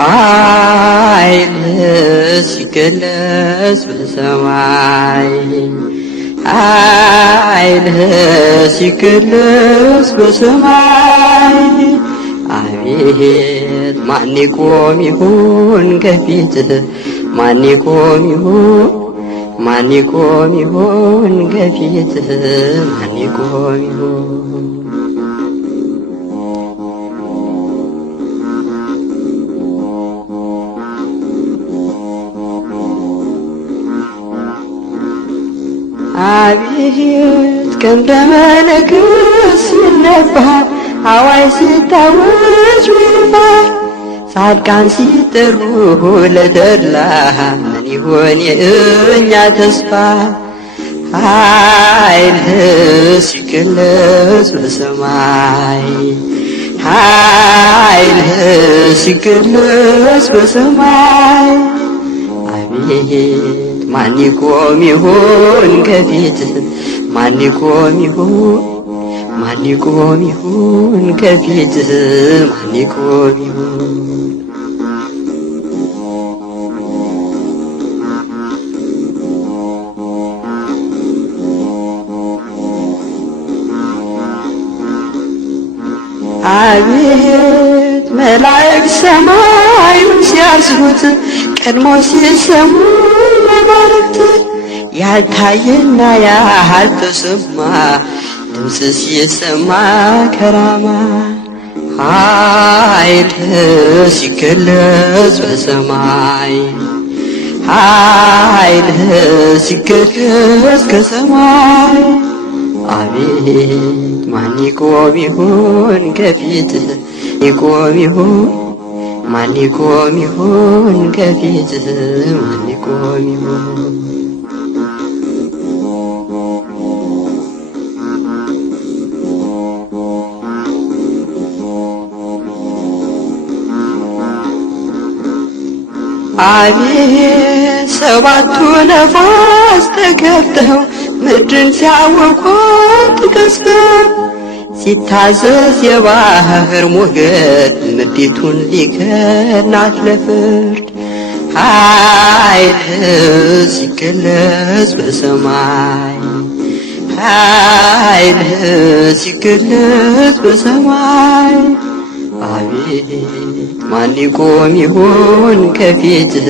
ኃይል ሲገለጽ በሰማይ ኃይል ሲገለጽ በሰማይ አቤት ማን ይቆም ይሁን ከፊትህ ማን ይቆም ይሁን ማን ይቆም ይሁን ከፊትህ ማን ይቆም ይሁን አቤት ቀንደ መለከት ሲነፋ አዋይ ሲታወጅ ሚንባር ጻድቃን ሲጠሩ ለተድላ ምን ይሆን የእኛ ተስፋ ኃይል ሲገለጽ በሰማይ ኃይል ሲገለጽ በሰማይ አቤት ማን ይቆም ይሁን ከፊትህ ማን ይቆም ይሁን ማን ይቆም ይሁን ከፊትህ ማን ይቆም ይሁን አቤት መላእክት ሰማዩን ሲያርሱት ቀድሞ ሲሰሙ መባረክት ያልታየና ያልተሰማ ድምፅ ሲሰማ ከራማ ኃይል ሲገለጽ በሰማይ ኃይል ሲገለጽ ከሰማይ አቤት ማን ይቆም ይሁን ከፊትህ ይቆም ይሁን ማን ይቆም ይሁን ከፊትህ ማን ይቆም ይሁን አቤት ሰባቱ ነፋስ ተከፍተው ምድርን ሲያወቁት ቀስፈው ሲታዘዝ የባህር ሞገድ ምድሪቱን ሊከናት ለፍርድ ኃይል ሲገለጽ በሰማይ ኃይል ሲገለጽ በሰማይ አቤት ማን ይቆም ይሁን ከፊትህ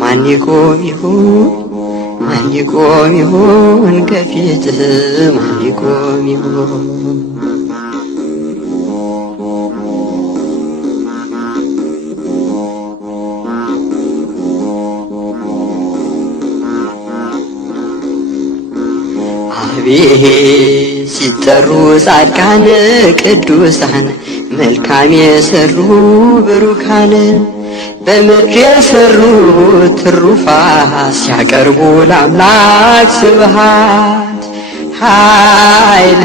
ማን ይቆም ይሁን ማን ይቆም ይሁን ከፊትህ ማን ይቆም ይሁን አቤት ሲጠሩ ጻድቃን ቅዱሳን መልካም የሰሩ ብሩካን በምድር የሰሩ ትሩፋት ሲያቀርቡ ለአምላክ ስብሃት ኃይል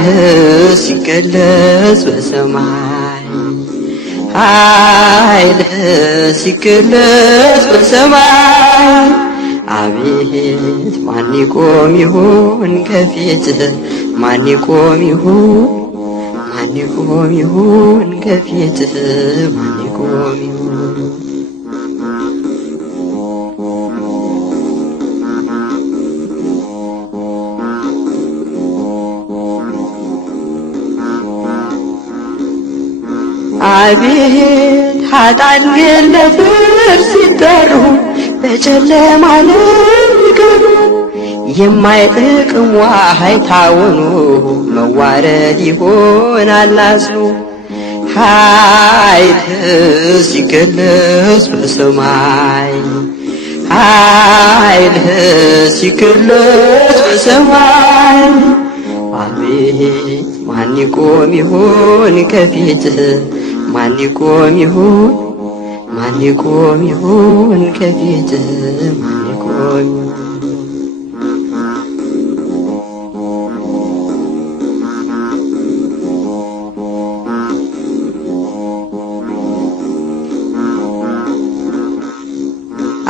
ሲገለጽ በሰማይ ኃይል ሲገለጽ በሰማይ አቤት ማን ይቆም ይሁን ከፊትህ ማን ይቆም ይሁን ማን ይቆም ይሁን ከፊትህ ማን ይቆም ይሁን አቤት ኃጥአን ግን ለፍርድ ሲጠሩ በጨለማ ለሚቀሩ የማይጠቅም ዋሃይታ ሆኖ መዋረድ ይሆናል አዝኖ ኃይል ሲገለጽ በሰማይ ኃይል ሲገለጽ በሰማይ አቤት ማን ይቆም ይሁን ከፊትህ ማን ይቆም ይሁን ማን ይቆም ይሁን ከፊትህ ማን ይቆም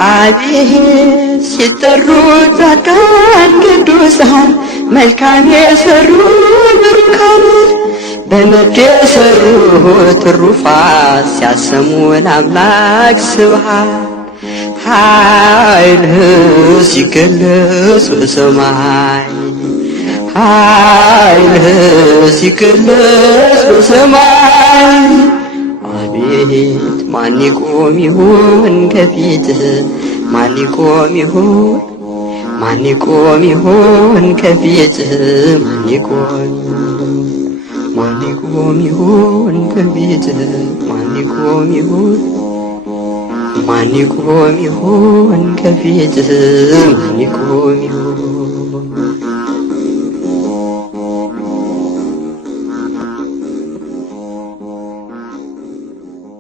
አቤት ሲጠሩ ጻድቃን ቅዱሳን መልካም የሰሩ ብሩካን በምድር የሰሩ ትሩፋት ሲያሰሙ ለአምላክ ስብሐት ኃይልህ ሲገለጽ በሰማይ ኃይልህ ሲገለጽ በሰማይ አቤት ማን ይቆም ይሆን ከፊትህ ማን ይቆም ይሆን ማን ይቆም ይሆን ከፊትህ ማን ይቆም ማን ይቆም ይሆን ከፊትህ ማን ይቆም ይሆን ማን ይቆም ይሆን ከፊትህ ማን ይቆም ይሆን